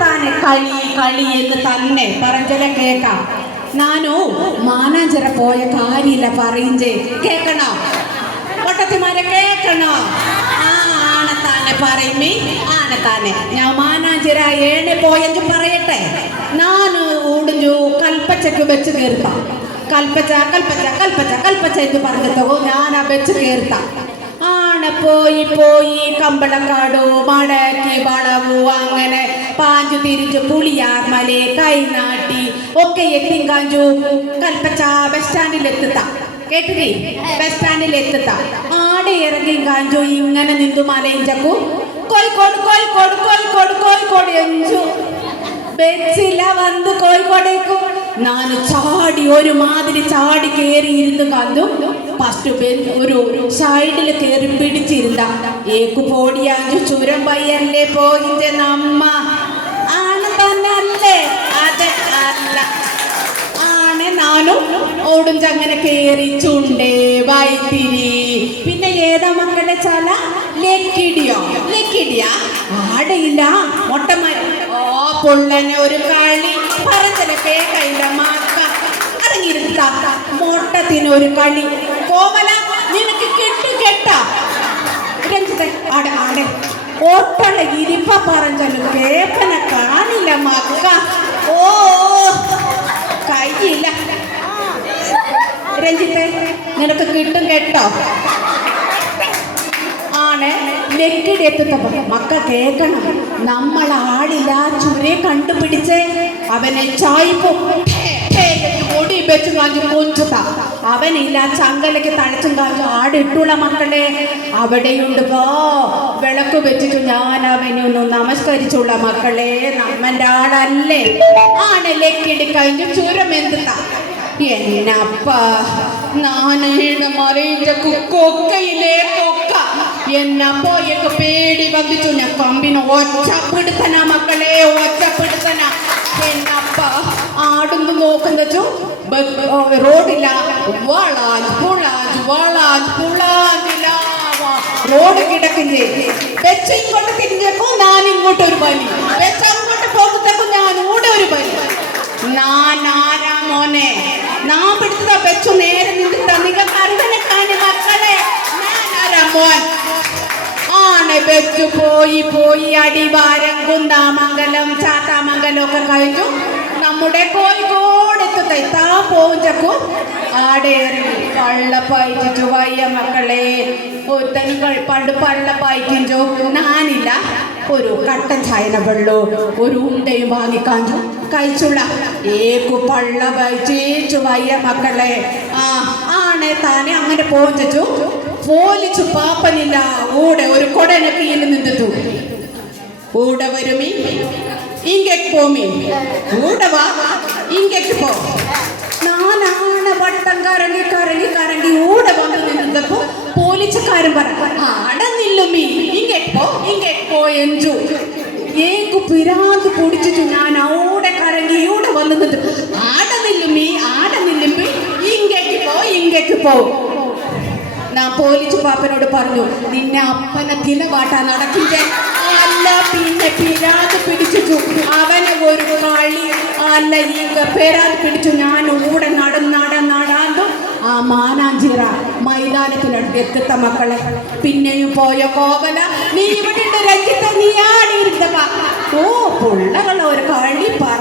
താനെ കളി കളി എന്ന് തന്നെ പറഞ്ഞല കേക്കാം. നാനു മാനാഞ്ചിറ പോയ കാര്യമില്ല പറയിഞ്ചേ കേക്കണോ? പൊട്ടത്തിമാരെ കേക്കണോ? ആണത്താനെ പറയുമീ ആണത്താനെ ഞാൻ മാനാഞ്ചിറ ഏണെ പോയെങ്കിൽ പറയട്ടെ. നാനു ഊടിഞ്ഞു കൽപ്പച്ചക്ക് വെച്ച് കയറുത്താം. കൽപ്പച്ച കൽപ്പച്ച കൽപ്പച്ച കൽപ്പച്ച എന്ന് പറഞ്ഞതോ ഞാൻ ആ വെച്ച് കയറുത്താം. പോയി പോയി കമ്പളക്കാടു മടക്കി വളവു അങ്ങനെ പാഞ്ചു തിരിച്ചു പുളിയാർമലെ കൈനാട്ടി ഒക്കെ എത്തിയും കാഞ്ചു കൽപ്പച്ച ബസ് സ്റ്റാൻഡിൽ എത്തുത്താം. കേട്ടില്ലേ? ബസ് സ്റ്റാൻഡിൽ എത്തുത്താം. ആടെ ഇറങ്ങിയും കാഞ്ചു ഇങ്ങനെ നിന്നു മലയും ചക്കു കോഴിക്കോട് കോഴിക്കോട് കോഴിക്കോട് കോഴിക്കോട് എഞ്ചു ബസ്സില വന്ന് കോഴിക്കോടേക്കും നാന് ചാടി ഒരു മാതിരി ചാടി കയറിയിരുന്നു കണ്ടു. ഫസ്റ്റ് ഒരു സൈഡിൽ കയറി പിടിച്ചിരുന്ന ഏക്കു പോടിയാഞ്ചു ചുരം പയ്യല്ലേ പോയിന്റെ നമ്മ ആണ് തന്നെ അല്ലേ? അതെ അല്ല ആണ്. നാനും ഓടും ചങ്ങനെ കയറി ചുണ്ടേ വൈത്തിരി പിന്നെ ഏതാ മക്കളെ ചാല ലക്കിടിയോ ലക്കിടിയാ ആടയില്ല മൊട്ടമാരി ഓ പൊള്ളനെ ഒരു കളി പറഞ്ഞില്ല കേക്കയില്ല മക്ക ഇറങ്ങിയിരുത്ത മൊട്ടത്തിനൊരു കളി കോമല നിനക്ക് കെട്ടു കെട്ടാ രഞ്ജിത്തെ ആടെ ആടെ ഓട്ടള ഇരിപ്പ പറഞ്ഞാലും കേപ്പന കാണില്ല മക്ക. ഓ കഴിയില്ല രഞ്ജിത്തെ നിനക്ക് കിട്ടും കേട്ടോ ആണ്. ലക്കിടി എത്തുന്നപ്പോ മക്ക കേക്കണം. നമ്മളാടില്ല ചുരെ കണ്ടുപിടിച്ച് അവനെ ചായ്പോ പൊടി വെച്ച് കാഞ്ചു കൊഞ്ചുതാ. അവനില്ല ചങ്കലക്ക് തഴച്ചും കാഞ്ചു ആടിട്ടുള്ള മക്കളെ അവിടെയുണ്ട്. പോ വിളക്ക് വെച്ചിട്ട് ഞാൻ അവനെ ഒന്ന് നമസ്കരിച്ചുള്ള മക്കളെ നമ്മൻ്റെ ആളല്ലേ ആണ്. ലക്കിടി കഴിഞ്ഞു ചുരം എന്തുതാ എന്നപ്പ നാനേണ മറിയിച്ച കൊക്കയിലേ കൊക്ക എന്നപ്പോ എനിക്ക് പേടി വന്നിച്ചു. ഞാൻ കമ്പിന് ഒച്ചപ്പെടുത്തന മക്കളെ ഒച്ചപ്പെടുത്തന. എന്നപ്പ ആടുന്നു നോക്കുന്നു റോഡില്ല വളാജ് പുളാജ് വളാജ് പുളാജില്ല റോഡ് കിടക്കില്ലേ. വെച്ച ഇങ്ങോട്ട് തിരിഞ്ഞപ്പോ ഞാൻ ഇങ്ങോട്ട് ഒരു വലി വെച്ച അങ്ങോട്ട് പോകുന്നപ്പോ ഞാൻ കൂടെ ഒരു വലി. നാനാരാ മോനെ നാ പിടിച്ചതാ വെച്ചു നേരെ നിന്നിട്ടാ നിങ്ങൾക്ക് അറിവനെ കാണി മക്കളെ. ഞാനാരാ മോൻ ആണ്. വെച്ചു പോയി പോയി അടിവാരം കുന്താമംഗലം ചാത്താമംഗലം ഒക്കെ കഴിഞ്ഞു നമ്മുടെ കോഴിക്കോട് എത്താ പോഞ്ചക്കും ആടേറി പള്ളപ്പായിച്ചു വയ്യ മക്കളെ. ഒരുത്തനുകൾ പണ്ട് പള്ളപ്പായിക്കോ ഞാനില്ല ഒരു കട്ടൻ ചായന വെള്ളോ ഒരു ഉണ്ടയും വാങ്ങിക്കാഞ്ചു കഴിച്ചുള്ള ഏക്കു പള്ള വൈച്ചേച്ചു വയ്യ മക്കളെ. ആണ് താനെ അങ്ങനെ പോഞ്ചു പോലിച്ചു പാപ്പനില്ല ഊടെ ഒരു കൊടനൊക്കെ ഇന്ന് നിന്നിട്ടു ഊടെ വരുമീ ഇങ്ങേക്ക് പോമീ ഊടെ വാ ഇങ്ങേക്ക് പോ. നാനാണ് വട്ടം കറങ്ങി കറങ്ങി കറങ്ങി ഊടെ വന്ന് നിന്നപ്പോ പോലീസുകാരൻ പറഞ്ഞു ആടെ നില്ലുമീ ഇങ്ങേക്ക് പോ എഞ്ചു. ഏക്കു പിരാന്ത് പൊടിച്ചിട്ടു ഞാൻ ഊടെ കറങ്ങി ഊടെ വന്ന് നിന്നു ആടെ നില്ലുമീ ഇങ്ങേക്ക് പോ. ഞാൻ പോലീസ് പാപ്പനോട് പറഞ്ഞു നിന്നെ അപ്പനെ തിലവാട്ടാ നടക്കില്ലേ. അല്ല പിന്നെ പിരാത് പിടിച്ചു അവനെ ഒരു കളി അല്ല ഈ പേരാത് പിടിച്ചു. ഞാൻ ഊടെ നടന്നാണ്ടു ആ മാനാഞ്ചിറ മൈതാനത്തിനടുത്ത് എത്തുത്ത മക്കളെ. പിന്നെയും പോയ കോവല നീ ഇവിടെ രഞ്ജിത്ത നീ ആടിയിരുന്നപ്പ ഓ പിള്ളകൾ ഒരു